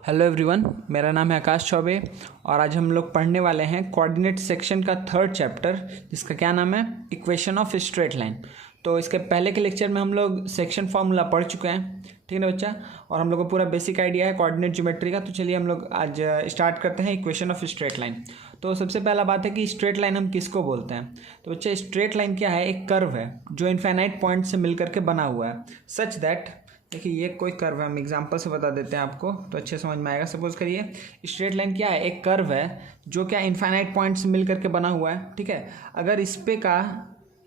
Hello everyone, मेरा नाम है आकाश चौबे और आज हम लोग पढ़ने वाले हैं कोऑर्डिनेट सेक्शन का थर्ड चैप्टर, जिसका क्या नाम है, इक्वेशन ऑफ स्ट्रेट लाइन। तो इसके पहले के लेक्चर में हम लोग सेक्शन फार्मूला पढ़ चुके हैं, ठीक है ना बच्चा। और हम लोग को पूरा बेसिक आइडिया है कोऑर्डिनेट ज्योमेट्री का। तो चलिए हम लोग आज स्टार्ट करते हैं इक्वेशन ऑफ स्ट्रेट लाइन। तो सबसे पहला बात है कि स्ट्रेट लाइन हम किसको बोलते हैं। तो बच्चा स्ट्रेट लाइन क्या है, एक कर्व है जो इनफाइनाइट पॉइंट से मिल करके बना हुआ है। सच दैट, देखिए ये कोई कर्व है, हम एग्जांपल से बता देते हैं आपको तो अच्छे समझ में आएगा। सपोज करिए स्ट्रेट लाइन क्या है, एक कर्व है जो क्या इनफाइनाइट पॉइंट से मिल करके बना हुआ है, ठीक है। अगर इस पे का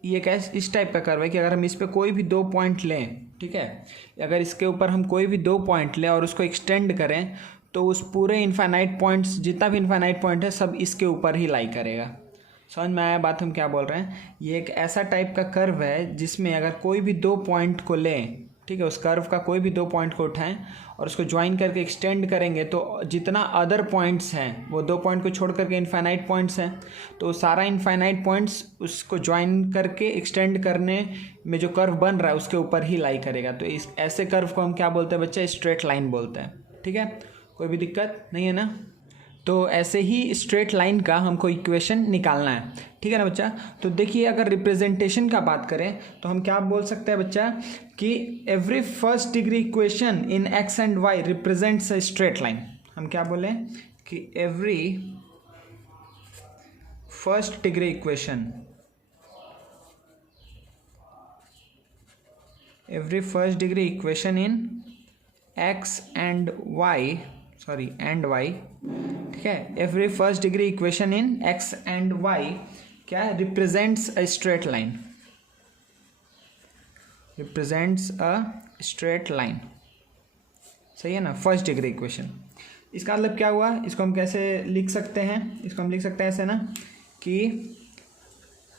ये क्या इस टाइप का कर्व है कि अगर हम इस पे कोई भी दो पॉइंट लें, ठीक है, अगर इसके ऊपर हम कोई भी दो पॉइंट लें और उसको एक्सटेंड करें तो उस पूरे इनफाइनाइट पॉइंट्स, जितना भी इनफाइनाइट पॉइंट है, सब इसके ऊपर ही लाई करेगा। समझ में आया बात हम क्या बोल रहे हैं। ये एक ऐसा टाइप का कर्व है जिसमें अगर कोई भी दो पॉइंट को लें, ठीक है, उस कर्व का कोई भी दो पॉइंट को उठाएं और उसको ज्वाइन करके एक्सटेंड करेंगे तो जितना अदर पॉइंट्स हैं, वो दो पॉइंट को छोड़ करके इनफाइनाइट पॉइंट्स हैं, तो सारा इनफाइनाइट पॉइंट्स उसको ज्वाइन करके एक्सटेंड करने में जो कर्व बन रहा है उसके ऊपर ही लाई करेगा। तो इस ऐसे कर्व को हम क्या बोलते हैं बच्चे, स्ट्रेट लाइन बोलते हैं, ठीक है। कोई भी दिक्कत नहीं है ना। तो ऐसे ही स्ट्रेट लाइन का हमको इक्वेशन निकालना है, ठीक है ना बच्चा। तो देखिए अगर रिप्रेजेंटेशन का बात करें तो हम क्या बोल सकते हैं बच्चा कि every first degree equation in x and y represents a straight line. हम क्या बोलें कि every first degree equation, every first degree equation in x and y, and y, ठीक है, every first degree equation in x and y क्या represents a straight line, represents a straight line. सही है ना, फर्स्ट डिग्री इक्वेशन। इसका मतलब क्या हुआ, इसको हम कैसे लिख सकते हैं, इसको हम लिख सकते हैं ऐसे ना कि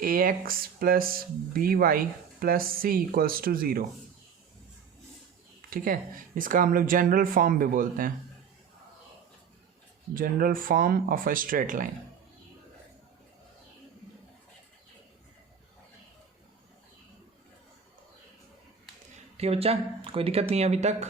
a x plus B Y plus C equals to zero, ठीक है। इसका हम लोग जनरल फॉर्म भी बोलते हैं, general form of a straight line. ठीक है बच्चा, कोई दिक्कत नहीं है अभी तक।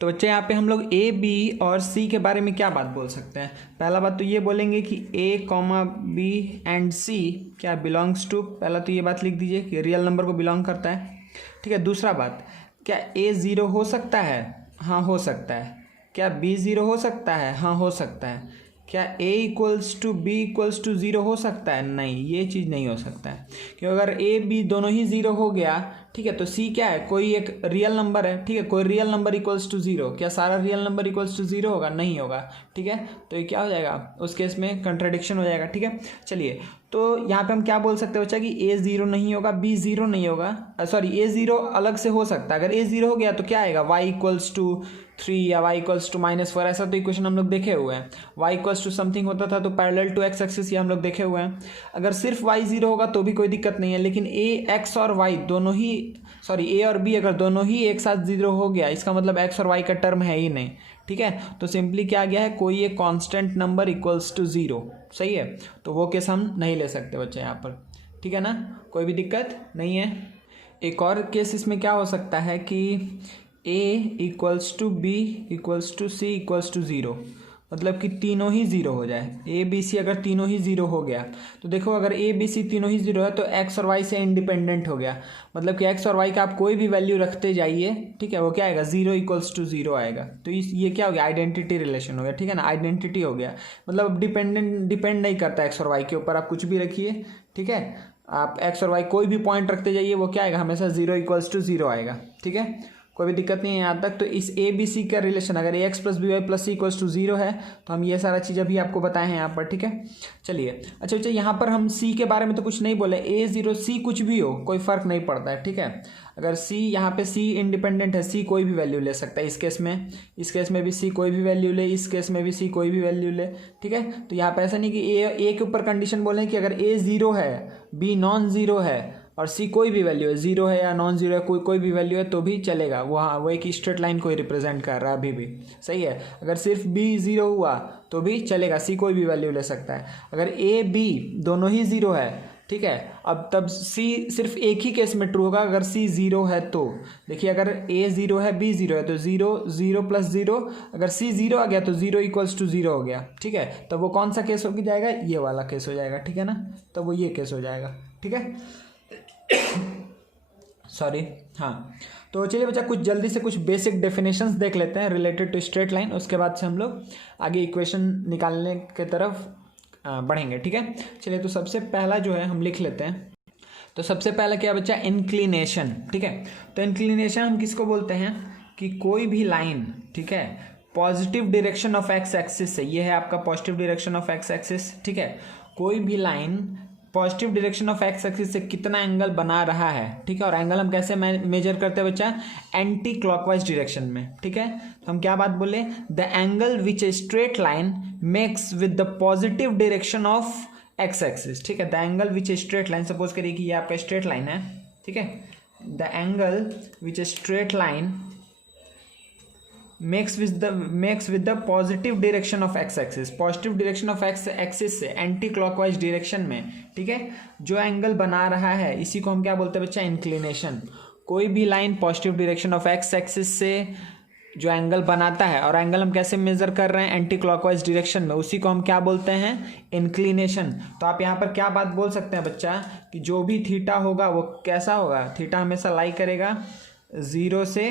तो बच्चे यहाँ पे हम लोग ए बी और सी के बारे में क्या बात बोल सकते हैं। पहला बात तो ये बोलेंगे कि ए कॉमा बी एंड सी क्या बिलोंग्स टू, पहला तो ये बात लिख दीजिए कि रियल नंबर को बिलोंग करता है, ठीक है। दूसरा बात, क्या ए ज़ीरो हो सकता है, हाँ हो सकता है। क्या बी ज़ीरो हो सकता है, हाँ हो सकता है। क्या a equals to B equals to zero हो सकता है, नहीं, ये चीज़ नहीं हो सकता है। क्योंकि अगर ए बी दोनों ही ज़ीरो हो गया, ठीक है, तो सी क्या है, कोई एक रियल नंबर है, ठीक है, कोई real number equals to zero. क्या सारा real number equals to zero होगा, नहीं होगा, ठीक है। तो ये क्या हो जाएगा, उस केस में कंट्राडिक्शन हो जाएगा, ठीक है। चलिए, तो यहाँ पे हम क्या बोल सकते हैं बच्चा कि ए ज़ीरो नहीं होगा, बी ज़ीरो नहीं होगा, ए ज़ीरो अलग से हो सकता है। अगर ए ज़ीरो हो गया तो क्या आएगा, वाई इक्वल्स टू 3 या y इक्वल्स टू -4, ऐसा तो इक्वेशन हम लोग देखे हुए हैं। y इक्वल्स टू समथिंग होता था तो पैरेलल टू x एक्सिस, ये हम लोग देखे हुए हैं। अगर सिर्फ y ज़ीरो होगा तो भी कोई दिक्कत नहीं है, लेकिन x और y दोनों ही, a और b अगर दोनों ही एक साथ ज़ीरो हो गया, इसका मतलब x और y का टर्म है ही नहीं, ठीक है। तो सिंपली क्या आ गया है, कोई एक constant number equals to zero, सही है। तो वो केस हम नहीं ले सकते बच्चे यहाँ पर, ठीक है ना, कोई भी दिक्कत नहीं है। एक और केस इसमें क्या हो सकता है कि a equals to B equals to C equals to zero, मतलब कि तीनों ही ज़ीरो हो जाए। ए बी सी अगर तीनों ही ज़ीरो हो गया तो देखो, अगर ए बी सी तीनों ही ज़ीरो है तो एक्स और वाई से इंडिपेंडेंट हो गया, मतलब कि एक्स और वाई का आप कोई भी वैल्यू रखते जाइए, ठीक है, वो क्या आएगा, ज़ीरो इक्वल्स टू ज़ीरो आएगा। तो ये क्या हो गया, आइडेंटिटी रिलेशन हो गया, ठीक है ना, आइडेंटिटी हो गया। मतलब डिपेंड नहीं करता एक्स और वाई के ऊपर, आप कुछ भी रखिए, ठीक है, आप एक्स और वाई कोई भी पॉइंट रखते जाइए, वो क्या आएगा, हमेशा ज़ीरो इक्वल्स टू ज़ीरो आएगा, ठीक है। कोई भी दिक्कत नहीं है यहाँ तक। तो इस ए बी सी का रिलेशन, अगर A x plus B Y plus C equals to zero है तो हम ये सारा चीज़ अभी आपको बताए हैं यहाँ पर, ठीक है। चलिए, अच्छा यहाँ पर हम सी के बारे में तो कुछ नहीं बोले, ए ज़ीरो सी कुछ भी हो कोई फ़र्क नहीं पड़ता है, ठीक है। अगर सी, यहाँ पे सी इंडिपेंडेंट है, सी कोई भी वैल्यू ले सकता है, इस केस में भी सी कोई भी वैल्यू ले, इस केस में भी सी कोई भी वैल्यू ले, ठीक है। तो यहाँ पे ऐसा नहीं कि ए के ऊपर कंडीशन बोलें कि अगर ए ज़ीरो है, बी नॉन ज़ीरो है और सी कोई भी वैल्यू है, ज़ीरो है या नॉन ज़ीरो है, कोई भी वैल्यू है तो भी चलेगा। वो एक स्ट्रेट लाइन को ही रिप्रेजेंट कर रहा है अभी भी, सही है। अगर सिर्फ बी ज़ीरो हुआ तो भी चलेगा, सी कोई भी वैल्यू ले सकता है। अगर ए बी दोनों ही ज़ीरो है ठीक है। अब तब सी सिर्फ एक ही केस में ट्रू होगा, अगर सी ज़ीरो है तो। देखिए अगर ए ज़ीरो है बी ज़ीरो है तो ज़ीरो ज़ीरो प्लस ज़ीरो, अगर सी ज़ीरो आ गया तो ज़ीरो इक्वल्स टू ज़ीरो हो गया, ठीक है। तब वो कौन सा केस हो जाएगा, ये वाला केस हो जाएगा, ठीक है ना। तब वो ये केस हो जाएगा, ठीक है। सॉरी, हाँ। तो चलिए बच्चा कुछ जल्दी से कुछ बेसिक डेफिनेशंस देख लेते हैं रिलेटेड टू स्ट्रेट लाइन, उसके बाद से हम लोग आगे इक्वेशन निकालने के तरफ बढ़ेंगे, ठीक है। चलिए तो सबसे पहला जो है हम लिख लेते हैं। तो सबसे पहला क्या बच्चा, इंक्लिनेशन, ठीक है। तो इंक्लिनेशन हम किसको बोलते हैं कि कोई भी लाइन, ठीक है, positive direction of X axis से, ये है आपका positive direction of X axis, ठीक है। कोई भी line positive direction of X axis से कितना एंगल बना रहा है, ठीक है। और एंगल हम कैसे मेजर करते हैं बच्चा, एंटी क्लॉकवाइज डायरेक्शन में, ठीक है। तो हम क्या बात बोले, the angle which a straight line makes with the positive direction of X axis, ठीक है। The angle which a straight line, suppose करिए कि ये आपका स्ट्रेट लाइन है, ठीक है। The angle which a straight line makes with the positive direction of X axis, positive direction of X axis से एंटी क्लॉकवाइज डायरेक्शन में, ठीक है, जो एंगल बना रहा है, इसी को हम क्या बोलते हैं बच्चा, इंक्लिनेशन। कोई भी line positive direction of X axis से जो एंगल बनाता है, और एंगल हम कैसे मेजर कर रहे हैं, एंटी क्लॉकवाइज डायरेक्शन में, उसी को हम क्या बोलते हैं, इंक्लिनेशन। तो आप यहाँ पर क्या बात बोल सकते हैं बच्चा कि जो भी थीटा होगा वो कैसा होगा, थीटा हमेशा लाई करेगा ज़ीरो से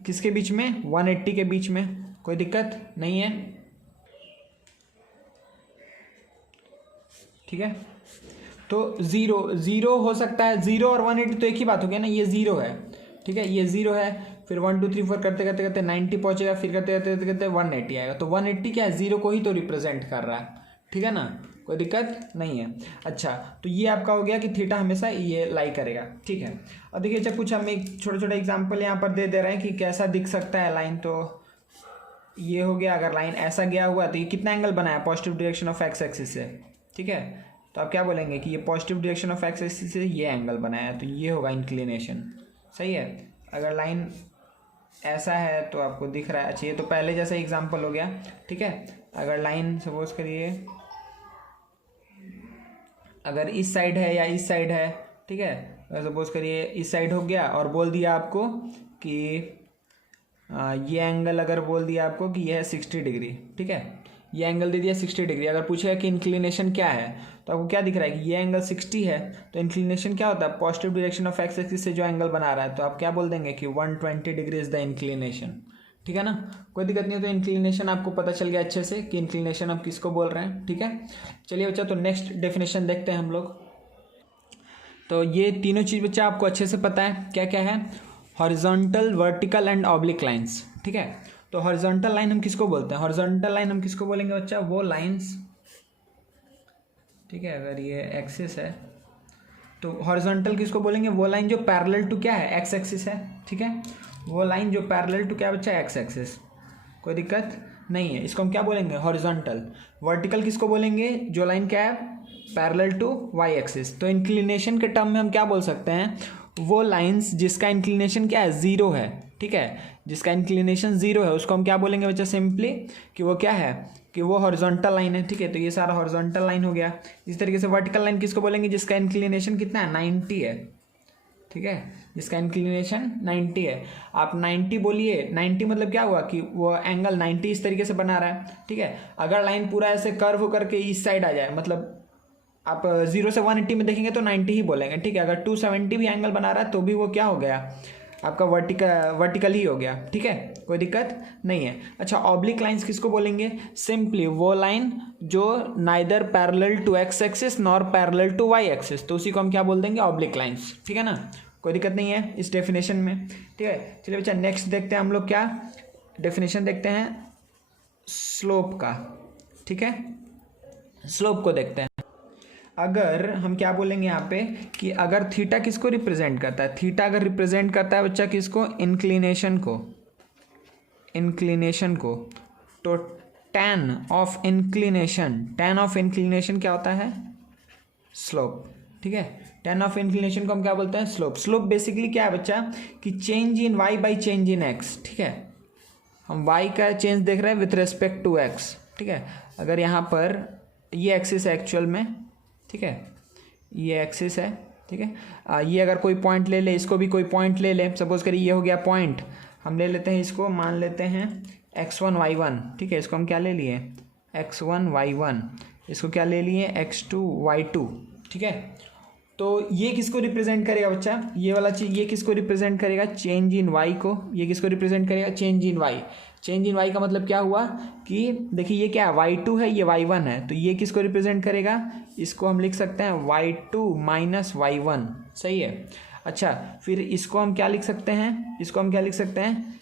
किसके बीच में, 180 के बीच में, कोई दिक्कत नहीं है, ठीक है। तो ज़ीरो हो सकता है, ज़ीरो और 180 तो एक ही बात हो गया ना, ये ज़ीरो है, ठीक है, ये ज़ीरो है, फिर 1 2 3 4 करते करते करते 90 पहुंचेगा, फिर करते करते करते करते 180 आएगा। तो 180 क्या है, ज़ीरो को ही तो रिप्रेजेंट कर रहा है, ठीक है ना, कोई दिक्कत नहीं है। अच्छा, तो ये आपका हो गया कि थीटा हमेशा ये लाई करेगा, ठीक है। और देखिए अच्छा, कुछ हम एक छोटे छोटे एग्जाम्पल यहाँ पर दे रहे हैं कि कैसा दिख सकता है लाइन। तो ये हो गया, अगर लाइन ऐसा गया हुआ तो ये कितना एंगल बनाया, positive direction of X axis से, ठीक है। तो आप क्या बोलेंगे कि ये positive direction of X axis से ये एंगल बनाया, तो ये होगा इंक्लिनेशन, सही है। अगर लाइन ऐसा है तो आपको दिख रहा है, अच्छा ये तो पहले जैसा एग्जाम्पल हो गया, ठीक है। अगर लाइन सपोज करिए अगर इस साइड है या इस साइड है, ठीक है, अगर सपोज करिए इस साइड हो गया और बोल दिया आपको कि ये एंगल, अगर बोल दिया आपको कि यह है 60 डिग्री, ठीक है, ये एंगल दे दिया 60 डिग्री। अगर पूछेगा कि इंक्लिनेशन क्या है तो आपको क्या दिख रहा है कि ये एंगल 60 है, तो इंक्लिनेशन क्या होता है, positive direction of X axis से जो एंगल बना रहा है, तो आप क्या बोल देंगे कि 120 डिग्री इज द इंक्लिनेशन, ठीक है ना, कोई दिक्कत नहीं है। तो इंक्लिनेशन आपको पता चल गया अच्छे से कि इंक्लिनेशन आप किसको बोल रहे हैं, ठीक है। चलिए बच्चा, तो नेक्स्ट डेफिनेशन देखते हैं हम लोग। तो ये तीनों चीज़ बच्चा आपको अच्छे से पता है क्या क्या है, horizontal, vertical and oblique lines, ठीक है। तो हॉरिजॉन्टल लाइन हम किसको बोलते हैं, हॉरिजॉन्टल लाइन हम किसको बोलेंगे बच्चा, वो लाइंस, ठीक है, अगर ये एक्सिस है तो हॉरिजॉन्टल किसको बोलेंगे, वो लाइन जो पैरेलल टू क्या है, एक्स एक्सिस है, ठीक है। वो लाइन जो पैरेलल टू क्या बच्चा, एक्स एक्सिस, कोई दिक्कत नहीं है, इसको हम क्या बोलेंगे, हॉरिजॉन्टल। वर्टिकल किसको बोलेंगे, जो लाइन क्या है, पैरेलल टू वाई एक्सिस। तो इंक्लिनेशन के टर्म में हम क्या बोल सकते हैं, वो लाइंस जिसका इंक्लिनेशन क्या है, ज़ीरो है, ठीक है, जिसका इंक्लिनेशन ज़ीरो है उसको हम क्या बोलेंगे बच्चा, सिंपली कि वो क्या है, कि वो हॉरिजॉन्टल लाइन है, ठीक है। तो ये सारा हॉरिजॉन्टल लाइन हो गया। इस तरीके से वर्टिकल लाइन किसको बोलेंगे, जिसका इंक्लिनेशन कितना है, 90 है, ठीक है, जिसका इंक्लिनेशन 90 है। आप 90 बोलिए, 90 मतलब क्या हुआ कि वो एंगल 90 इस तरीके से बना रहा है, ठीक है। अगर लाइन पूरा ऐसे कर्व होकर के इस साइड आ जाए, मतलब आप 0 से 180 में देखेंगे तो 90 ही बोलेंगे, ठीक है। अगर 270 भी एंगल बना रहा है तो भी वो क्या हो गया, आपका वर्टिकल ही हो गया, ठीक है, कोई दिक्कत नहीं है। अच्छा, ऑब्लिक लाइंस किसको बोलेंगे, सिंपली वो लाइन जो neither parallel to x axis nor parallel to Y axis, तो उसी को हम क्या बोल देंगे, ऑब्लिक लाइंस, ठीक है ना, कोई दिक्कत नहीं है इस डेफिनेशन में, ठीक है। चलिए बच्चा, नेक्स्ट देखते हैं हम लोग, क्या डेफिनेशन देखते हैं स्लोप का, ठीक है। स्लोप को देखते हैं। अगर हम क्या बोलेंगे यहाँ पे कि अगर थीटा किसको रिप्रेजेंट करता है, थीटा अगर रिप्रेजेंट करता है बच्चा किसको, इंक्लिनेशन को, तो tan ऑफ इंक्लिनेशन क्या होता है, स्लोप, ठीक है। tan ऑफ इंक्लिनेशन को हम क्या बोलते हैं, स्लोप। स्लोप बेसिकली क्या है बच्चा कि change in y by change in x, ठीक है। हम y का चेंज देख रहे हैं विथ रेस्पेक्ट टू x, ठीक है। अगर यहाँ पर ये एक्सिस है एक्चुअल में, ठीक है, ये एक्सिस है, ठीक है। ये अगर कोई पॉइंट ले ले, इसको भी कोई पॉइंट ले ले, सपोज करिए ये हो गया पॉइंट, हम ले लेते हैं इसको, मान लेते हैं x1 y1, ठीक है। इसको हम क्या ले लिए, x1 y1, इसको क्या ले लिए, x2 y2, ठीक है। तो ये किसको रिप्रेजेंट करेगा बच्चा, ये वाला चीज़, ये किसको रिप्रेजेंट करेगा, चेंज इन y को। ये किसको रिप्रेजेंट करेगा, change in y। Change in y का मतलब क्या हुआ कि देखिए ये क्या है, y2 है, ये y1 है, तो ये किसको रिप्रेजेंट करेगा, इसको हम लिख सकते हैं y2 माइनस y1, सही है। अच्छा, फिर इसको हम क्या लिख सकते हैं, इसको हम क्या लिख सकते हैं,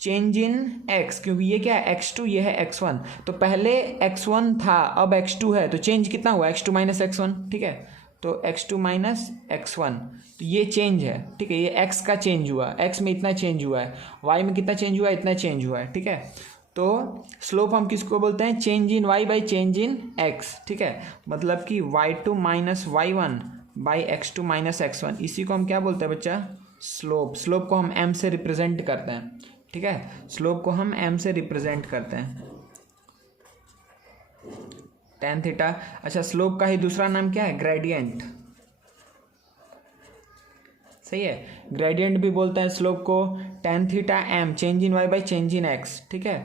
चेंज इन x, क्योंकि ये क्या है x2, ये है x1, तो पहले x1 था, अब x2 है, तो चेंज कितना हुआ, x2 माइनस x1, ठीक है। तो x2 माइनस x1, तो ये चेंज है, ठीक है। ये x का चेंज हुआ, x में इतना चेंज हुआ है, y में कितना चेंज हुआ है, इतना चेंज हुआ है, ठीक है। तो स्लोप हम किसको बोलते हैं, change in y by change in x, ठीक है। मतलब कि y2 minus y1 by x2 minus x1, इसी को हम क्या बोलते हैं बच्चा, स्लोप। स्लोप को हम m से रिप्रेजेंट करते हैं, ठीक है। स्लोप को हम m से रिप्रेजेंट करते हैं, tan थीटा। अच्छा, स्लोप का ही दूसरा नाम क्या है, ग्रेडियंट, सही है। ग्रेडियंट भी बोलते हैं स्लोप को, tan theta m, change in y by change in x, ठीक है।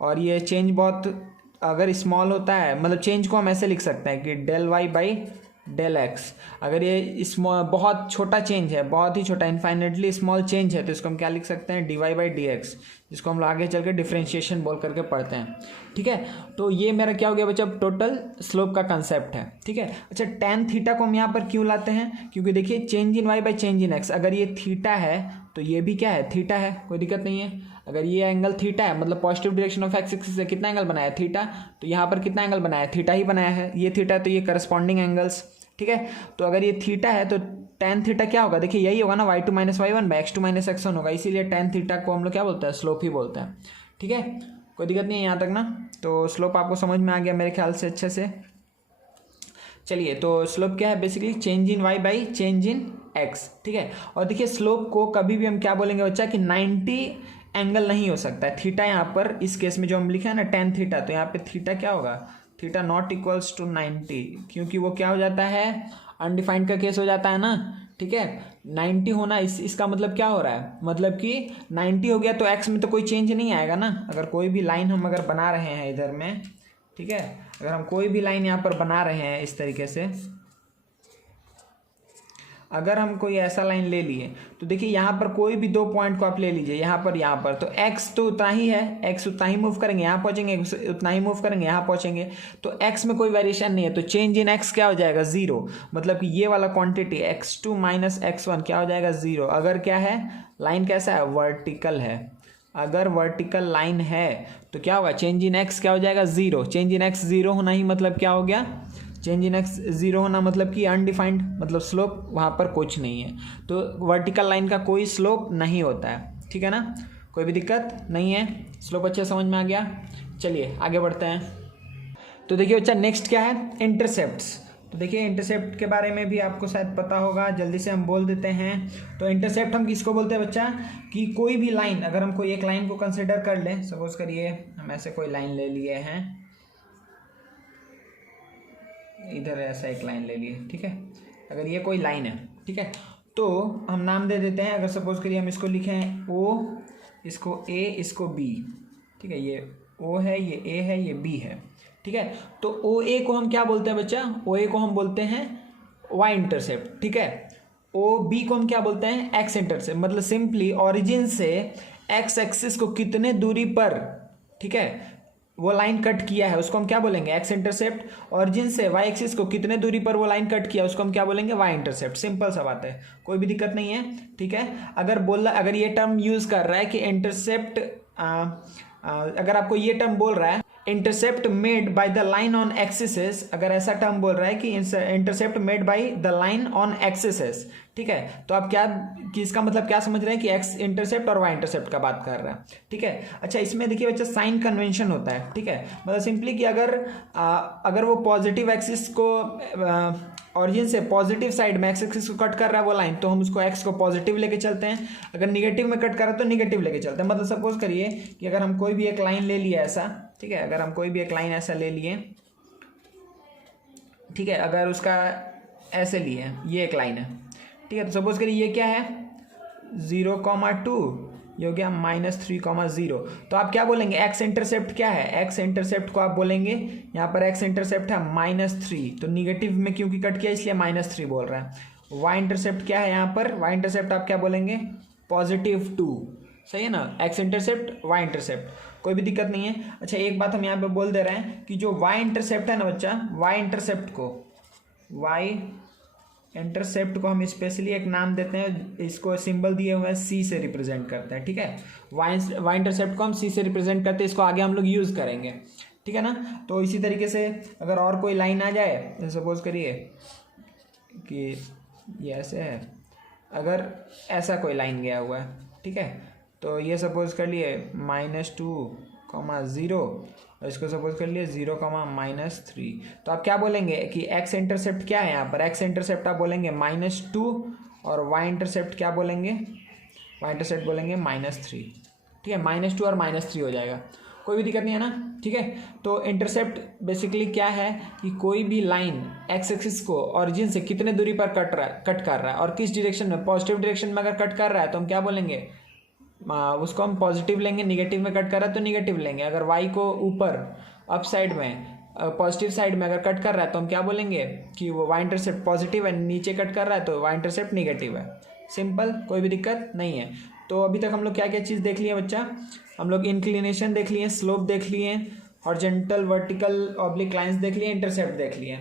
और ये चेंज बहुत अगर स्मॉल होता है, मतलब चेंज को हम ऐसे लिख सकते हैं कि del y by del X. अगर ये स्मॉल, बहुत छोटा चेंज है, बहुत ही छोटा, इनफाइनेटली स्मॉल चेंज है, तो इसको हम क्या लिख सकते हैं, D Y by D X, जिसको हम लोग आगे चल के डिफ्रेंशिएशन बोल करके पढ़ते हैं, ठीक है। तो ये मेरा क्या हो गया बच्चा, टोटल स्लोप का कंसेप्ट है, ठीक है। अच्छा, tan थीटा को हम यहाँ पर क्यों लाते हैं, क्योंकि देखिए change in Y by change in X, अगर ये थीटा है तो ये भी क्या है, थीटा है, कोई दिक्कत नहीं है। अगर ये एंगल थीटा है, मतलब positive direction of X axis से कितना एंगल बनाया है, थीटा, तो यहाँ पर कितना एंगल बनाया है, थीटा ही बनाया है। ये थीटा है तो ये करस्पॉन्डिंग एंगल्स, ठीक है। तो अगर ये थीटा है तो tan थीटा क्या होगा, देखिए यही होगा ना, y2 minus y1 by x2 minus x1 होगा, इसीलिए tan थीटा को हम लोग क्या बोलते हैं, स्लोप ही बोलते हैं, ठीक है। कोई दिक्कत नहीं है यहाँ तक ना। तो स्लोप आपको समझ में आ गया मेरे ख्याल से अच्छे से। चलिए, तो स्लोप क्या है, basically change in y by change in x, ठीक है। और देखिए स्लोप को कभी भी हम क्या बोलेंगे बच्चा कि 90 एंगल नहीं हो सकता है। थीटा यहाँ पर इस केस में जो हम लिखा है ना tan थीटा, तो यहाँ पे थीटा क्या होगा, थीटा नॉट इक्वल्स टू 90, क्योंकि वो क्या हो जाता है, अनडिफाइंड का केस हो जाता है ना, ठीक है। 90 होना इसका मतलब क्या हो रहा है, मतलब कि 90 हो गया तो x में तो कोई चेंज नहीं आएगा ना। अगर कोई भी लाइन हम अगर बना रहे हैं इधर में, ठीक है, अगर हम कोई भी लाइन यहाँ पर बना रहे हैं इस तरीके से, अगर हम कोई ऐसा लाइन ले लिए तो देखिए यहाँ पर कोई भी दो पॉइंट को आप ले लीजिए, यहाँ पर, तो x तो उतना ही है, x उतना ही मूव करेंगे, यहाँ पहुँचेंगे, उतना ही मूव करेंगे, यहाँ पहुँचेंगे, तो x में कोई वेरिएशन नहीं है, तो चेंज इन x क्या हो जाएगा, जीरो। मतलब कि ये वाला क्वांटिटी x2 माइनस x1 क्या हो जाएगा, जीरो। अगर क्या है, लाइन कैसा है, वर्टिकल है, अगर वर्टिकल लाइन है तो क्या होगा, चेंज इन x क्या हो जाएगा, zero. Change in x zero होना ही मतलब क्या हो गया, चेंज इन एक्स जीरो होना मतलब कि अनडिफाइंड, मतलब स्लोप वहाँ पर कुछ नहीं है। तो वर्टिकल लाइन का कोई स्लोप नहीं होता है, ठीक है ना, कोई भी दिक्कत नहीं है। स्लोप अच्छे समझ में आ गया। चलिए आगे बढ़ते हैं। तो देखिए बच्चा नेक्स्ट क्या है, इंटरसेप्ट्स। तो देखिए इंटरसेप्ट के बारे में भी आपको शायद पता होगा, जल्दी से हम बोल देते हैं। तो इंटरसेप्ट हम किसको बोलते हैं बच्चा, कि कोई भी लाइन, अगर हम कोई एक लाइन को कंसिडर कर लें, सपोज करिए हम ऐसे कोई लाइन ले लिए हैं, इधर ऐसा एक लाइन ले लिए, ठीक है। अगर ये कोई लाइन है, ठीक है, तो हम नाम दे देते हैं, अगर सपोज करिए हम इसको लिखें O, इसको A, इसको B, ठीक है। ये O है, ये A है, ये B है, ठीक है। तो OA को हम क्या बोलते हैं बच्चा, OA को हम बोलते हैं Y इंटरसेप्ट, ठीक है। OB को हम क्या बोलते हैं, X इंटरसेप्ट, मतलब सिंपली ओरिजिन से X एक्सिस को कितने दूरी पर, ठीक है, वो लाइन कट किया है उसको हम क्या बोलेंगे, एक्स इंटरसेप्ट। ऑरिजिन से वाई एक्सिस को कितने दूरी पर वो लाइन कट किया उसको हम क्या बोलेंगे, वाई इंटरसेप्ट। सिंपल सा बात है, कोई भी दिक्कत नहीं है, ठीक है। अगर ये टर्म यूज कर रहा है कि इंटरसेप्ट, अगर आपको ये टर्म बोल रहा है intercept made by the line on axis, अगर ऐसा टर्म बोल रहा है कि intercept made by the line on axis, ठीक है, तो आप क्या, कि इसका मतलब क्या समझ रहे हैं कि एक्स इंटरसेप्ट और वाई इंटरसेप्ट का बात कर रहा है, ठीक है। अच्छा, इसमें देखिए बच्चा साइन कन्वेंशन होता है, ठीक है, मतलब सिंपली कि अगर वो पॉजिटिव एक्सिस को ऑरिजिन से पॉजिटिव साइड में एक्स एक्सिस को कट कर रहा है वो लाइन, तो हम उसको एक्स को पॉजिटिव लेके चलते हैं। अगर निगेटिव में कट कर रहा है तो निगेटिव लेके चलते हैं। मतलब सपोज करिए कि अगर हम कोई भी एक लाइन ले लिए ऐसा, ठीक है, अगर हम कोई भी एक लाइन ऐसा ले लिए, ठीक है, अगर उसका ऐसे लिए हैं, ये एक लाइन है, ठीक है। तो सपोज करिए ये क्या है 0,2, ये हो गया -3,0। तो आप क्या बोलेंगे, एक्स इंटरसेप्ट क्या है, एक्स इंटरसेप्ट को आप बोलेंगे यहाँ पर एक्स इंटरसेप्ट है -3, तो निगेटिव में क्योंकि कट किया इसलिए -3 बोल रहा है। वाई इंटरसेप्ट क्या है यहाँ पर, वाई इंटरसेप्ट आप क्या बोलेंगे +2, सही है ना, एक्स इंटरसेप्ट वाई इंटरसेप्ट, कोई भी दिक्कत नहीं है। अच्छा एक बात हम यहाँ पे बोल दे रहे हैं कि जो वाई इंटरसेप्ट है ना बच्चा, वाई इंटरसेप्ट को हम स्पेशली एक नाम देते हैं, इसको सिंबल दिए हुए हैं सी से रिप्रेजेंट करते हैं, ठीक है। वाई इंटरसेप्ट को हम सी से रिप्रेजेंट करते हैं, इसको आगे हम लोग यूज़ करेंगे, ठीक है ना। तो इसी तरीके से अगर और कोई लाइन आ जाए, सपोज करिए कि ये ऐसे है, अगर ऐसा कोई लाइन गया हुआ है, ठीक है, तो ये सपोज कर लिए -2,0 और इसको सपोज कर लिए 0,-3। तो आप क्या बोलेंगे कि एक्स इंटरसेप्ट क्या है यहाँ पर, एक्स इंटरसेप्ट आप बोलेंगे -2 और वाई इंटरसेप्ट क्या बोलेंगे, वाई इंटरसेप्ट बोलेंगे -3, ठीक है। -2 और -3 हो जाएगा, कोई भी दिक्कत नहीं है ना, ठीक है। तो इंटरसेप्ट बेसिकली क्या है कि कोई भी लाइन एक्स एक्सिस को ओरिजिन से कितने दूरी पर कट कर रहा है और किस डायरेक्शन में, पॉजिटिव डायरेक्शन में अगर कट कर रहा है तो हम क्या बोलेंगे, उसको हम पॉजिटिव लेंगे, निगेटिव में कट कर रहा है तो निगेटिव लेंगे। अगर वाई को ऊपर अप साइड में पॉजिटिव साइड में अगर कट कर रहा है तो हम क्या बोलेंगे कि वो वाई इंटरसेप्ट पॉजिटिव है, नीचे कट कर रहा है तो वाई इंटरसेप्ट निगेटिव है, सिंपल, कोई भी दिक्कत नहीं है। तो अभी तक हम लोग क्या क्या चीज़ देख लिए बच्चा, हम लोग इंक्लिनेशन देख लिए, स्लोप देख लिए, हॉरिजॉन्टल वर्टिकल ऑब्लिक लाइंस देख लिए, इंटरसेप्ट देख लिए,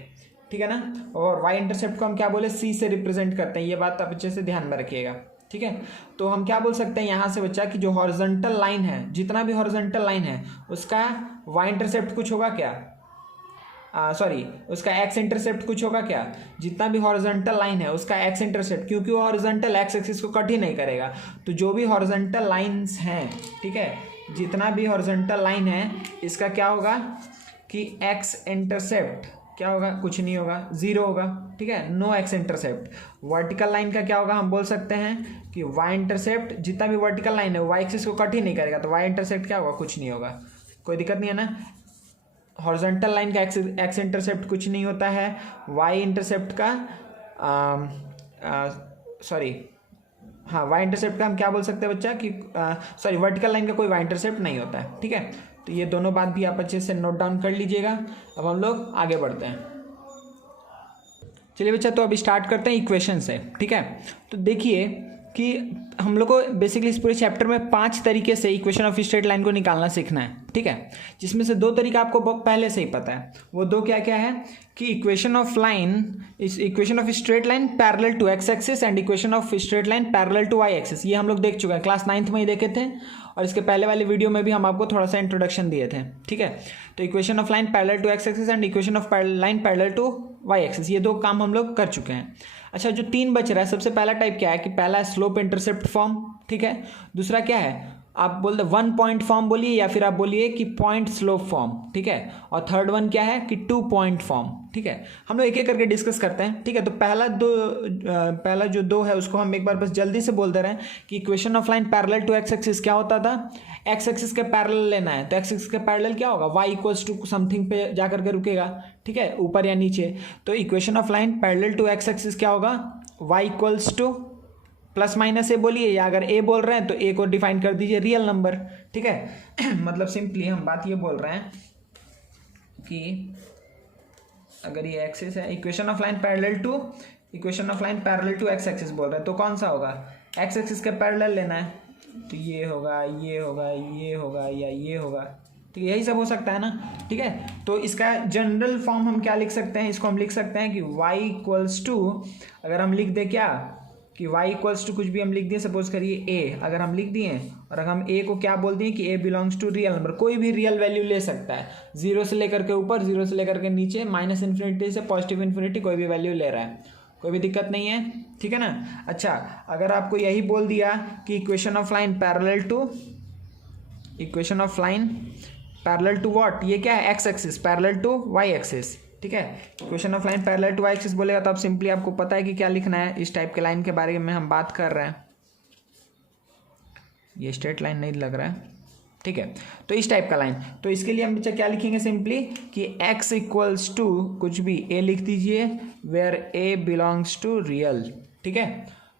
ठीक है ना। और वाई इंटरसेप्ट को हम क्या बोले, सी से रिप्रेजेंट करते हैं, ये बात आप अच्छे से ध्यान में रखिएगा, ठीक है। तो हम क्या बोल सकते हैं यहाँ से बच्चा कि जो हॉरिजॉन्टल लाइन है, जितना भी हॉरिजॉन्टल लाइन है उसका वाई इंटरसेप्ट कुछ होगा क्या, सॉरी उसका एक्स इंटरसेप्ट कुछ होगा क्या, जितना भी हॉरिजॉन्टल लाइन है उसका एक्स इंटरसेप्ट, क्योंकि वो हॉरिजॉन्टल एक्स एक्सिस को कट ही नहीं करेगा। तो जो भी हॉरिजॉन्टल लाइंस हैं, ठीक है, जितना भी हॉरिजॉन्टल लाइन है इसका क्या होगा कि एक्स इंटरसेप्ट क्या होगा, कुछ नहीं होगा, 0 होगा, ठीक है, no X intercept. Vertical line का क्या होगा, हम बोल सकते हैं कि वाई इंटरसेप्ट, जितना भी वर्टिकल लाइन है वाई एक्सिस को कट ही नहीं करेगा, तो वाई इंटरसेप्ट क्या होगा, कुछ नहीं होगा, कोई दिक्कत नहीं है ना। हॉरिजॉन्टल लाइन का एक्स इंटरसेप्ट कुछ नहीं होता है, वाई इंटरसेप्ट का हाँ वाई इंटरसेप्ट का हम क्या बोल सकते हैं बच्चा कि सॉरी वर्टिकल लाइन का कोई वाई इंटरसेप्ट नहीं होता है, ठीक है। तो ये दोनों बात भी आप अच्छे से नोट डाउन कर लीजिएगा। अब हम लोग आगे बढ़ते हैं, चलिए बच्चा, तो अब स्टार्ट करते हैं इक्वेशन से, ठीक है। तो देखिए कि हम लोग को बेसिकली इस पूरे चैप्टर में 5 तरीके से इक्वेशन ऑफ स्ट्रेट लाइन को निकालना सीखना है, ठीक है, जिसमें से 2 तरीका आपको पहले से ही पता है। वो 2 क्या क्या है कि equation of straight line parallel to x axis and equation of straight line parallel to Y axis. ये हम लोग देख चुके हैं, क्लास 9th में ही देखे थे और इसके पहले वाले वीडियो में भी हम आपको थोड़ा सा इंट्रोडक्शन दिए थे, ठीक है। तो equation of line parallel to x axis and equation of line parallel to Y axis, ये 2 काम हम लोग कर चुके हैं। अच्छा, जो 3 बच रहा है, सबसे पहला टाइप क्या है कि पहला है स्लोप इंटरसेप्ट फॉर्म, ठीक है। दूसरा क्या है, आप बोल दे 1 पॉइंट फॉर्म बोलिए या फिर आप बोलिए कि पॉइंट स्लोप फॉर्म, ठीक है। और थर्ड वन क्या है कि 2 पॉइंट फॉर्म, ठीक है। हम लोग एक एक करके डिस्कस करते हैं, ठीक है। तो पहला जो 2 है उसको हम एक बार बस जल्दी से बोल दे रहे हैं कि equation of line parallel to x axis क्या होता था, एक्स एक्सिस के पैरेलल लेना है, तो एक्स एक्सिस के पैरेलल क्या होगा, वाई इक्वल्स टू समथिंग पे जा करके रुकेगा, ठीक है, ऊपर या नीचे। तो equation of line parallel to x axis क्या होगा, y equals to plus minus a बोलिए, या अगर ए बोल रहे हैं तो ए को डिफाइन कर दीजिए रियल नंबर, ठीक है। मतलब सिंपली हम बात ये बोल रहे हैं कि अगर ये एक्सिस है, equation of line parallel to x axis बोल रहे हैं, तो कौन सा होगा, एक्स एक्सिस के पैरेलल लेना है, तो ये होगा, ये होगा, ये होगा या ये होगा, तो यही सब हो सकता है ना, ठीक है। तो इसका जनरल फॉर्म हम क्या लिख सकते हैं, इसको हम लिख सकते हैं कि y इक्वल्स टू, अगर हम लिख दें क्या कि y इक्वल्स टू कुछ भी हम लिख दिए, सपोज करिए a, अगर हम लिख दिए और अगर हम a को क्या बोल दिए कि a belongs to real number, कोई भी रियल वैल्यू ले सकता है, 0 से लेकर के ऊपर, 0 से लेकर के नीचे, -∞ से +∞ कोई भी वैल्यू ले रहा है, कोई भी दिक्कत नहीं है, ठीक है ना। अच्छा, अगर आपको यही बोल दिया कि equation of line parallel to what, ये क्या है, X axis parallel to Y axis, ठीक है। Equation of line parallel to Y axis बोलेगा तो आप सिंपली आपको पता है कि क्या लिखना है, इस टाइप के लाइन के बारे में हम बात कर रहे हैं। ये स्ट्रेट लाइन नहीं लग रहा है, ठीक है। तो इस टाइप का लाइन, तो इसके लिए हम बच्चा क्या लिखेंगे सिंपली कि x इक्वल्स टू कुछ भी a लिख दीजिए where a belongs to real, ठीक है।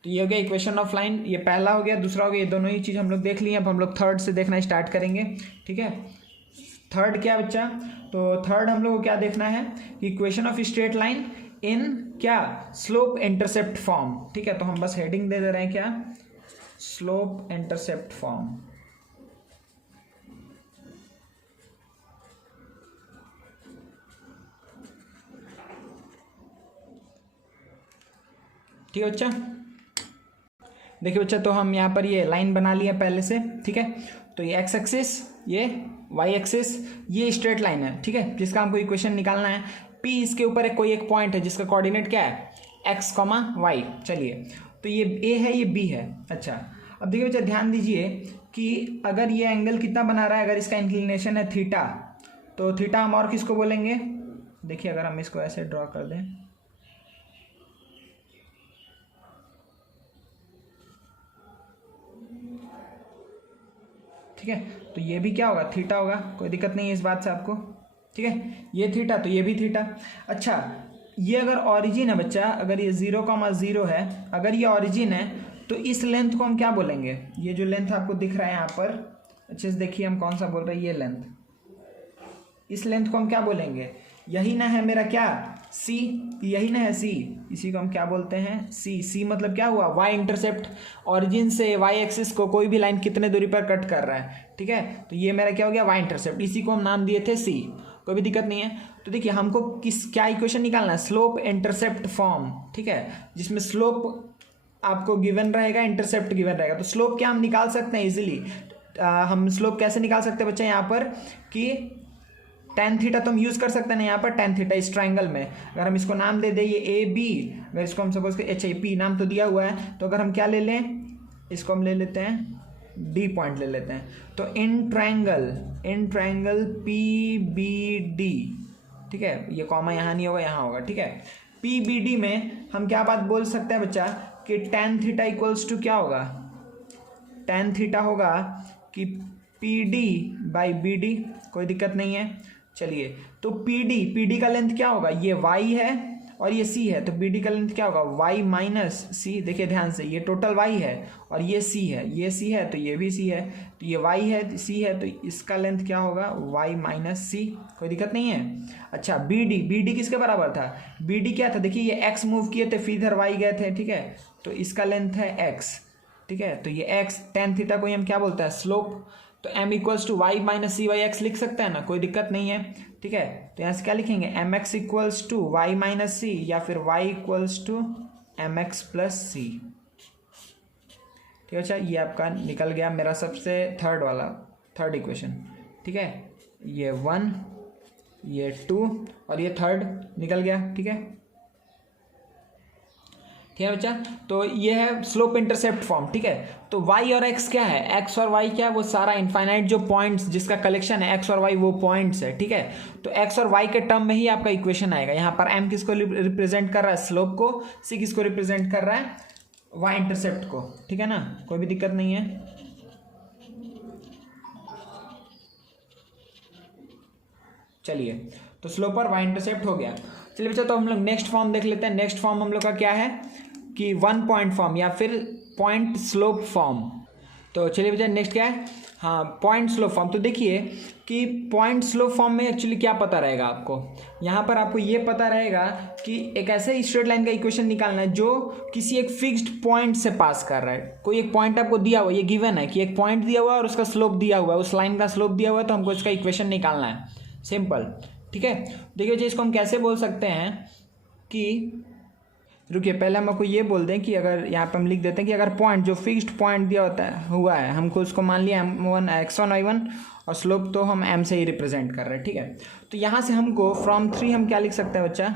तो ये हो गया इक्वेशन ऑफ लाइन, ये पहला हो गया, दूसरा हो गया, ये दोनों ही चीज़ हम लोग देख लिए। अब हम लोग थर्ड से देखना स्टार्ट करेंगे, ठीक है। थर्ड क्या बच्चा, तो थर्ड हम लोग को क्या देखना है, equation of straight line in क्या, स्लोप इंटरसेप्ट फॉर्म, ठीक है। तो हम बस हेडिंग दे रहे हैं क्या, स्लोप इंटरसेप्ट फॉर्म। ठीक है बच्चा, देखिए बच्चा, तो हम यहाँ पर ये लाइन बना लिया पहले से, ठीक है। तो ये एक्स एक्सिस, ये वाई एक्सिस, ये स्ट्रेट लाइन है, ठीक है, जिसका हमको इक्वेशन निकालना है। पी इसके ऊपर एक कोई एक पॉइंट है जिसका कोऑर्डिनेट क्या है, एक्स कॉमा वाई। चलिए, तो ये ए है, ये बी है। अच्छा, अब देखिए बच्चा, ध्यान दीजिए कि अगर ये एंगल कितना बना रहा है, अगर इसका इंक्लिनेशन है थीटा, तो थीटा हम और किसको बोलेंगे, देखिए अगर हम इसको ऐसे ड्रॉ कर दें, ठीक है, तो ये भी क्या होगा, थीटा होगा, कोई दिक्कत नहीं है इस बात से आपको, ठीक है। ये थीटा तो ये भी थीटा। अच्छा, ये अगर ऑरिजिन है बच्चा, अगर ये 0,0 है, अगर ये ऑरिजिन है, तो इस लेंथ को हम क्या बोलेंगे, ये जो लेंथ आपको दिख रहा है यहाँ पर, अच्छे से देखिए हम कौन सा बोल रहे हैं, ये लेंथ, इस लेंथ को हम क्या बोलेंगे, यही ना है मेरा क्या, सी, यही ना है सी, इसी को हम क्या बोलते हैं, सी। सी मतलब क्या हुआ, वाई इंटरसेप्ट, ऑरिजिन से वाई एक्सिस को कोई भी लाइन कितने दूरी पर कट कर रहा है, ठीक है। तो ये मेरा क्या हो गया, वाई इंटरसेप्ट, इसी को हम नाम दिए थे सी, कोई भी दिक्कत नहीं है। तो देखिए हमको क्या इक्वेशन निकालना है, स्लोप इंटरसेप्ट फॉर्म, ठीक है, जिसमें स्लोप आपको गिवन रहेगा, इंटरसेप्ट गिवन रहेगा। तो स्लोप क्या हम निकाल सकते हैं इजीली, हम स्लोप कैसे निकाल सकते हैं बच्चे, यहाँ पर कि टेन थीटा तो हम यूज़ कर सकते हैं यहाँ पर, टेन थीटा इस ट्राइंगल में अगर हम इसको नाम दे दें, ये ए बी, अगर इसको हम सपोज एच ए पी नाम तो दिया हुआ है, तो अगर हम क्या ले लें, इसको हम ले लेते हैं डी पॉइंट ले लेते हैं। तो in triangle P B D, ठीक है, ये कॉमा यहाँ नहीं होगा, यहाँ होगा, ठीक है। पी बी डी में हम क्या बात बोल सकते हैं बच्चा कि टेन थीटा इक्वल्स टू क्या होगा, टेन थीटा होगा कि P D by B D, कोई दिक्कत नहीं है। चलिए, तो पी डी का लेंथ क्या होगा, ये y है और ये c है, तो बी डी का लेंथ क्या होगा, y माइनस सी। देखिए ध्यान से, ये टोटल y है और ये c है, ये c है तो ये भी c है, तो ये y है c है, तो इसका लेंथ क्या होगा, y माइनस सी, कोई दिक्कत नहीं है। अच्छा, बी डी किसके बराबर था, बी डी क्या था, देखिए ये x मूव किए थे, फिर इधर y गए थे, ठीक है, तो इसका लेंथ है x, ठीक है। तो ये x टेन थीटा को हम क्या बोलते हैं, स्लोप। तो m equals to Y minus C by X लिख सकते हैं ना, कोई दिक्कत नहीं है, ठीक है। तो यहाँ से क्या लिखेंगे, m x equals to Y minus c, या फिर y equals to M x plus c, ठीक है। अच्छा, ये आपका निकल गया मेरा सबसे थर्ड इक्वेशन, ठीक है। ये 1, ये 2 और ये थर्ड निकल गया, ठीक है, ठीक है बच्चा। तो ये है स्लोप इंटरसेप्ट फॉर्म, ठीक है। तो y और x क्या है, x और y क्या है, वो सारा इनफाइनाइट जो पॉइंट्स जिसका कलेक्शन है x और y, वो पॉइंट्स है, ठीक है। तो x और y के टर्म में ही आपका इक्वेशन आएगा। यहाँ पर m किसको रिप्रेजेंट कर रहा है, स्लोप को, c किसको रिप्रेजेंट कर रहा है, y इंटरसेप्ट को, ठीक है ना, कोई भी दिक्कत नहीं है। चलिए, तो स्लोप और y इंटरसेप्ट हो गया। चलिए बच्चा, तो हम लोग नेक्स्ट फॉर्म देख लेते हैं। नेक्स्ट फॉर्म हम लोग का क्या है कि वन पॉइंट फॉर्म या फिर पॉइंट स्लोप फॉर्म। तो चलिए बच्चा, नेक्स्ट क्या है, हाँ, पॉइंट स्लोप फॉर्म। तो देखिए कि पॉइंट स्लोप फॉर्म में एक्चुअली क्या पता रहेगा आपको, यहाँ पर आपको ये पता रहेगा कि एक ऐसे स्ट्रेट लाइन का इक्वेशन निकालना है जो किसी एक फिक्स्ड पॉइंट से पास कर रहा है। कोई एक पॉइंट आपको दिया हुआ, ये गिवन है कि एक पॉइंट दिया हुआ है और उसका स्लोप दिया हुआ है, उस लाइन का स्लोप दिया हुआ है, तो हमको इसका इक्वेशन निकालना है, सिंपल, ठीक है। देखिए जी, इसको हम कैसे बोल सकते हैं कि, रुकिए पहले हम आपको ये बोल दें कि अगर यहाँ पे हम लिख देते हैं कि अगर पॉइंट जो फिक्स्ड पॉइंट दिया हुआ है, हमको उसको मान लिया m1 x1 y1 और स्लोप तो हम m से ही रिप्रेजेंट कर रहे हैं, ठीक है। तो यहाँ से हमको फ्रॉम 3 हम क्या लिख सकते हैं बच्चा,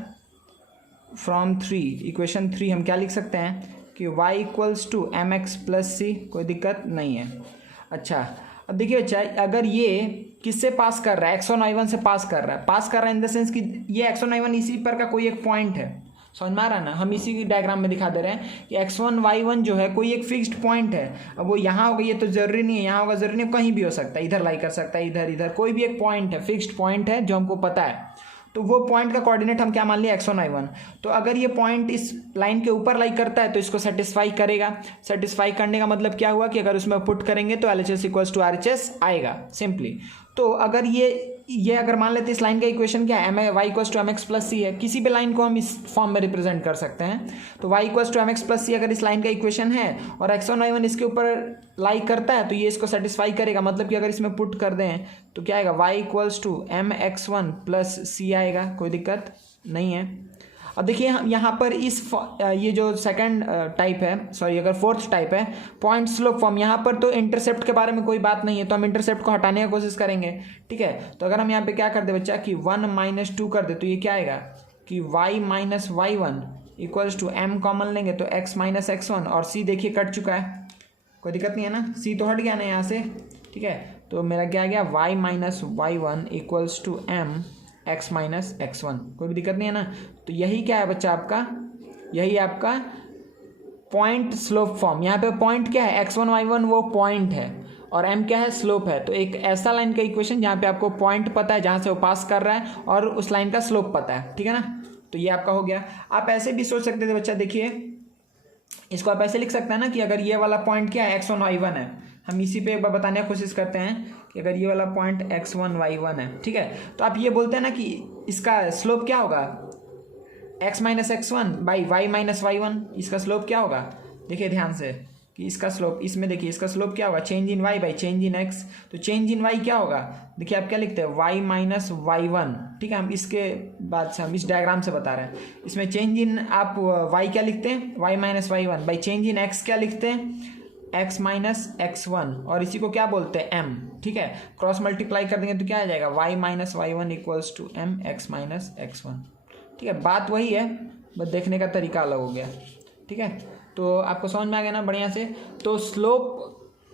फ्रॉम 3 इक्वेशन 3 हम क्या लिख सकते हैं कि y equals to M x plus c, कोई दिक्कत नहीं है। अच्छा, अब देखिए बच्चा, अगर ये किससे पास कर रहा है, x1 y1 से पास कर रहा है इन द सेंस कि ये x1 y1 इसी पर का कोई एक पॉइंट है, समझ में आ रहा है ना। हम इसी की डायग्राम में दिखा दे रहे हैं कि x1 y1 जो है कोई एक फिक्स्ड पॉइंट है। अब वो यहाँ होगा ये तो जरूरी नहीं है, यहाँ होगा जरूरी नहीं, कहीं भी हो सकता है, इधर लाई कर सकता है, इधर इधर, कोई भी एक पॉइंट है, फिक्स्ड पॉइंट है जो हमको पता है। तो वो पॉइंट का कोऑर्डिनेट हम क्या मान लिया x1 y1। तो अगर ये पॉइंट इस लाइन के ऊपर लाई करता है तो इसको सेटिस्फाई करेगा। सेटिस्फाई करने का मतलब क्या हुआ कि अगर उसमें पुट करेंगे तो LHS इक्वल्स टू RHS आएगा सिंपली। तो अगर ये अगर मान लेते हैं इस लाइन का इक्वेशन क्या है, y equals to mx plus c है, किसी भी लाइन को हम इस फॉर्म में रिप्रेजेंट कर सकते हैं। तो y equals to mx plus c अगर इस लाइन का इक्वेशन है और x1 y1 इसके ऊपर लाई करता है तो ये इसको सेटिस्फाई करेगा। मतलब कि अगर इसमें पुट कर दें तो क्या आएगा, y equals to mx1 plus c आएगा, कोई दिक्कत नहीं है। अब देखिए हम यहाँ पर ये जो सेकंड टाइप है, सॉरी अगर फोर्थ टाइप है पॉइंट स्लोप फॉर्म, यहाँ पर तो इंटरसेप्ट के बारे में कोई बात नहीं है, तो हम इंटरसेप्ट को हटाने की कोशिश करेंगे। ठीक है, तो अगर हम यहाँ पे क्या कर दे बच्चा कि 1 - 2 कर दे तो ये क्या आएगा कि y - y1 equals to m common लेंगे तो x - x1 और c देखिए कट चुका है, कोई दिक्कत नहीं है ना, c तो हट गया ना यहाँ से। ठीक है, तो मेरा क्या आ गया y - y1 equals to m x - x1, कोई भी दिक्कत नहीं है ना। तो यही क्या है बच्चा आपका, यही आपका पॉइंट स्लोप फॉर्म। यहाँ पे पॉइंट क्या है, x1 y1 वो पॉइंट है और m क्या है, स्लोप है। तो एक ऐसा लाइन का इक्वेशन जहाँ पे आपको पॉइंट पता है जहाँ से वो पास कर रहा है और उस लाइन का स्लोप पता है। ठीक है ना, तो ये आपका हो गया। आप ऐसे भी सोच सकते थे बच्चा, देखिए इसको आप ऐसे लिख सकते हैं ना कि अगर ये वाला पॉइंट क्या है x1 y1 है, हम इसी पे एक बार बताने की कोशिश करते हैं कि अगर ये वाला पॉइंट x1 y1 है, ठीक है, तो आप ये बोलते हैं ना कि इसका स्लोप क्या होगा, x - x1 by y - y1, इसका स्लोप क्या होगा। देखिए ध्यान से कि इसका स्लोप, इसमें देखिए इसका स्लोप क्या होगा, change in y by change in x। तो चेंज इन y क्या होगा, देखिए आप क्या लिखते हैं y - y1। ठीक है, हम इसके बाद से हम इस डायग्राम से बता रहे हैं, इसमें चेंज इन आप y क्या लिखते हैं, y - y1 by change in x क्या लिखते हैं, x - x1, और इसी को क्या बोलते हैं m। ठीक है, क्रॉस मल्टीप्लाई कर देंगे तो क्या आ जाएगा, y - y1 equals to m x - x1। ठीक है, बात वही है, बस देखने का तरीका अलग हो गया। ठीक है, तो आपको समझ में आ गया ना बढ़िया से। तो स्लोप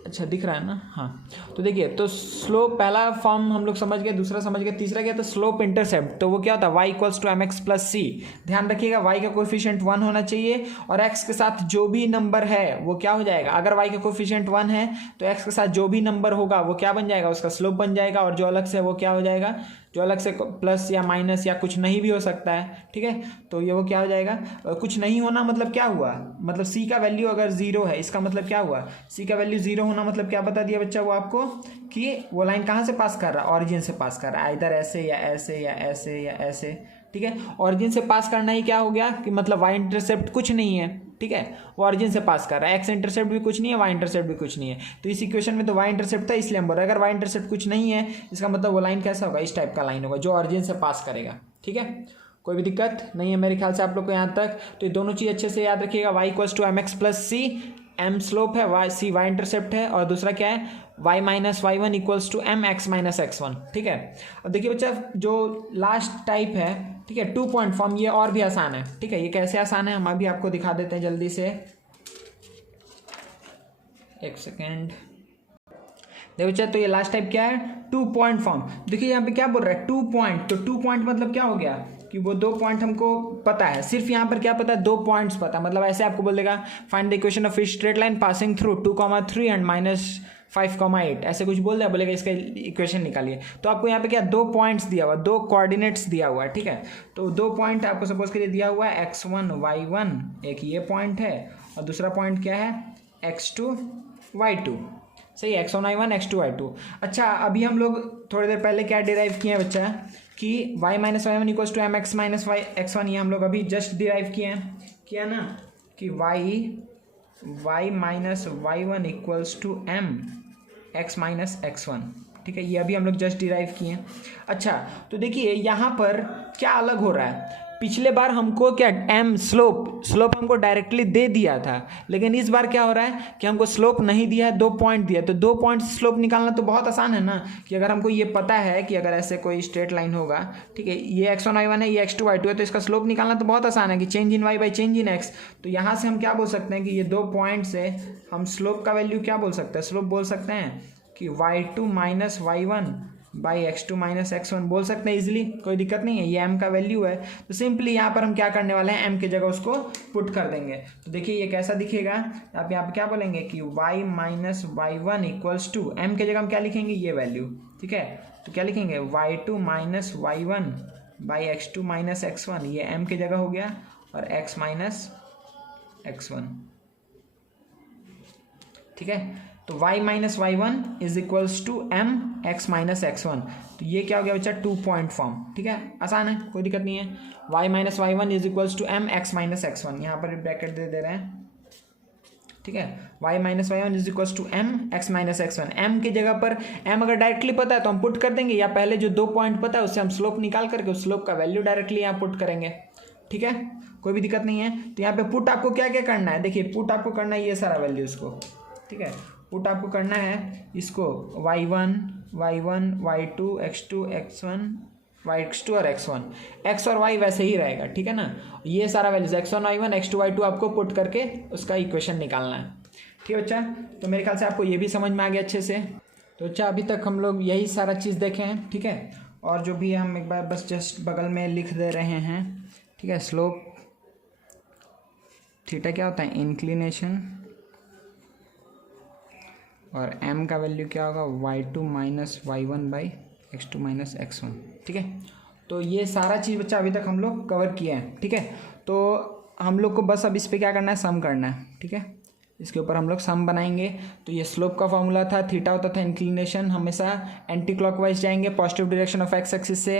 अच्छा दिख रहा है ना, हाँ, तो देखिए तो स्लोप पहला फॉर्म हम लोग समझ गए, दूसरा समझ गए, तीसरा क्या, तो स्लोप इंटरसेप्ट। तो वो क्या होता है, y equals to mx plus c. ध्यान रखिएगा y का कोफिशिएंट 1 होना चाहिए और x के साथ जो भी नंबर है वो क्या हो जाएगा, अगर y का कोफिशिएंट 1 है तो x के साथ जो भी नंबर होगा वो क्या बन जाएगा, उसका स्लोप बन जाएगा, और जो अलग से वो क्या हो जाएगा, जो अलग से प्लस या माइनस या कुछ नहीं भी हो सकता है। ठीक है, तो ये वो क्या हो जाएगा, कुछ नहीं होना मतलब क्या हुआ, मतलब c का वैल्यू अगर 0 है इसका मतलब क्या हुआ, c का वैल्यू 0 होना मतलब क्या बता दिया बच्चा वो आपको कि वो लाइन कहाँ से पास कर रहा है, ऑरिजिन से पास कर रहा है, इधर ऐसे या ऐसे या ऐसे या ऐसे। ठीक है, ऑरिजिन से पास करना ही क्या हो गया कि मतलब y इंटरसेप्ट कुछ नहीं है। ठीक है, वो ऑरिजिन से पास कर रहा है, x इंटरसेप्ट भी कुछ नहीं है, y इंटरसेप्ट भी कुछ नहीं है। तो इस इक्वेशन में तो y इंटरसेप्ट था इसलिए हम बोल रहे हैं, अगर y इंटरसेप्ट कुछ नहीं है इसका मतलब वो लाइन कैसा होगा, इस टाइप का लाइन होगा जो ऑरिजिन से पास करेगा। ठीक है, कोई भी दिक्कत नहीं है मेरे ख्याल से आप लोग को यहाँ तक। तो ये दोनों चीज़ अच्छे से याद रखिएगा, y equals to mx plus सी, m स्लोप है, c y इंटरसेप्ट है, और दूसरा क्या है, y - y1 equals to m x - x1। ठीक है, अब देखिए बच्चा जो लास्ट टाइप है, ठीक है, 2 पॉइंट फॉर्म, ये और भी आसान है। ठीक है, ये कैसे आसान है हम अभी आपको दिखा देते हैं जल्दी से, एक सेकेंड। देखो बच्चा, तो ये लास्ट टाइप क्या है, 2 पॉइंट फॉर्म। देखिए यहाँ पे क्या बोल रहा है, 2 पॉइंट, तो 2 पॉइंट मतलब क्या हो गया कि वो 2 पॉइंट हमको पता है, सिर्फ यहाँ पर क्या पता है, 2 पॉइंट्स पता है। मतलब ऐसे आपको बोल देगा find the equation of a straight line passing through 2,3 and -5,8, ऐसे कुछ बोल दिया, बोलेगा इसका इक्वेशन निकालिए। तो आपको यहाँ पे क्या 2 पॉइंट्स दिया हुआ है, 2 कोऑर्डिनेट्स दिया हुआ है। ठीक है, तो 2 पॉइंट आपको सपोज करिए दिया हुआ है x1 y1, एक ये पॉइंट है और दूसरा पॉइंट क्या है x2 y2। सही है, x1 y1 x2 y2। अच्छा, अभी हम लोग थोड़ी देर पहले क्या डिराइव किए हैं बच्चा कि y - y1 equals to mx - x1, ये हम लोग अभी जस्ट डिराइव किया ना कि y - y1 equals to m x - x1। ठीक है, ये अभी हम लोग जस्ट डिराइव किए हैं। अच्छा, तो देखिए यहाँ पर क्या अलग हो रहा है, पिछले बार हमको क्या m स्लोप हमको डायरेक्टली दे दिया था, लेकिन इस बार क्या हो रहा है कि हमको स्लोप नहीं दिया है, 2 पॉइंट दिया। तो 2 पॉइंट स्लोप निकालना तो बहुत आसान है ना, कि अगर हमको ये पता है कि अगर ऐसे कोई स्ट्रेट लाइन होगा, ठीक है, ये x1 y1 है, ये x2 y2 है, तो इसका स्लोप निकालना तो बहुत आसान है कि change in y by change in x। तो यहाँ से हम क्या बोल सकते हैं कि ये 2 पॉइंट से हम स्लोप का वैल्यू क्या बोल सकते हैं, स्लोप बोल सकते हैं कि y2 - y1 by x2 minus x1 बोल सकते हैं इजीली, कोई दिक्कत नहीं है। ये m का वैल्यू है तो सिंपली यहाँ पर हम क्या करने वाले हैं, m की जगह उसको पुट कर देंगे। तो देखिए ये कैसा दिखेगा, आप यहाँ पे क्या बोलेंगे कि y minus y1 equals to, m की जगह हम क्या लिखेंगे, ये वैल्यू, ठीक है। तो क्या लिखेंगे, y2 minus y1 by x2 minus x1, ये m की जगह हो गया, और x माइनस x1, ठीक है। तो y minus y1 is equals to m x minus x1, तो ये क्या हो गया बच्चा, 2 पॉइंट फॉर्म, ठीक है, आसान है, कोई दिक्कत नहीं है। y minus y1 is equals to m x minus x1, यहाँ पर ब्रैकेट दे रहे हैं, ठीक है। y minus y1 is equals to m x minus x1, m की जगह पर m अगर डायरेक्टली पता है तो हम पुट कर देंगे, या पहले जो 2 पॉइंट पता है उससे हम स्लोप निकाल करके उस स्लोप का वैल्यू डायरेक्टली यहाँ पुट करेंगे, ठीक है, कोई भी दिक्कत नहीं है। तो यहाँ पे पुट आपको क्या क्या करना है, देखिए पुट आपको करना है ये सारा वैल्यू इसको, ठीक है, पुट आपको करना है इसको y1 y2 x2 x1 y2 और x1, x और y वैसे ही रहेगा, ठीक है ना। ये सारा values x1 y1 x2 y2 आपको पुट करके उसका इक्वेशन निकालना है, ठीक है बच्चा। तो मेरे ख्याल से आपको ये भी समझ में आ गया अच्छे से। तो बच्चा अभी तक हम लोग यही सारा चीज़ देखे हैं, ठीक है, और जो भी हम एक बार बस जस्ट बगल में लिख दे रहे हैं, ठीक है। स्लोप थीटा क्या होता है, इंक्लिनेशन, और m का वैल्यू क्या होगा, y2 minus y1 by x2 minus x1, ठीक है। तो ये सारा चीज़ बच्चा अभी तक हम लोग कवर किए हैं, ठीक है। तो हम लोग को बस अब इस पे क्या करना है, सम करना है, ठीक है। इसके ऊपर हम लोग सम बनाएंगे। तो ये स्लोप का फॉर्मूला था, थीटा होता था इंक्लिनेशन, हमेशा एंटी क्लॉकवाइज जाएंगे positive direction of X axis से।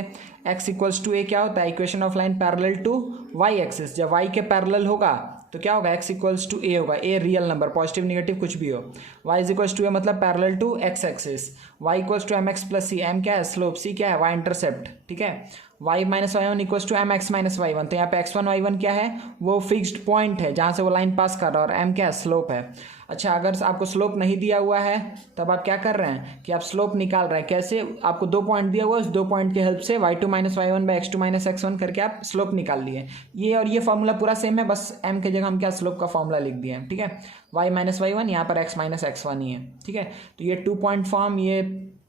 एक्स इक्वल्स टू ए क्या होता है, equation of line parallel to Y axis, जब वाई के पैरेलल होगा तो क्या होगा, एक्स इक्वल्स टू ए होगा, A real number, positive negative कुछ भी हो। Y is equals to A मतलब parallel to x axis, Y equals to M x plus C, M क्या है स्लोप, सी क्या है वाई इंटरसेप्ट, ठीक है। Y minus Y one equals to M X minus Y one, तो यहाँ पे एक्स वन वाई वन क्या है, वो फिक्स्ड पॉइंट है जहाँ से वो लाइन पास कर रहा है, और एम क्या है स्लोप है। अच्छा, अगर आपको स्लोप नहीं दिया हुआ है तब आप क्या कर रहे हैं कि आप स्लोप निकाल रहे हैं, कैसे, आपको 2 पॉइंट दिया हुआ है, उस 2 पॉइंट की हेल्प से y2 minus Y one by X two minus X one करके आप स्लोप निकाल लिए। ये और ये फॉर्मूला पूरा सेम है, बस m की जगह हम क्या स्लोप का फॉर्मूला लिख दिए हैं, ठीक है। y माइनस वाई वन, यहाँ पर x माइनस एक्स वन ही है, ठीक है। तो ये 2 पॉइंट फॉर्म, ये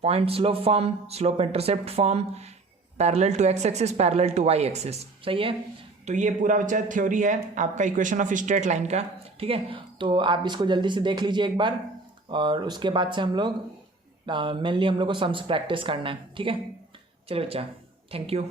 point slope form, slope intercept form, parallel to x axis, parallel to Y axis, सही है। तो ये पूरा बच्चा थ्योरी है आपका इक्वेशन ऑफ स्ट्रेट लाइन का, ठीक है। तो आप इसको जल्दी से देख लीजिए एक बार, और उसके बाद से हम लोग मेनली हम लोग को सम्स प्रैक्टिस करना है, ठीक है। चलिए बच्चा, थैंक यू।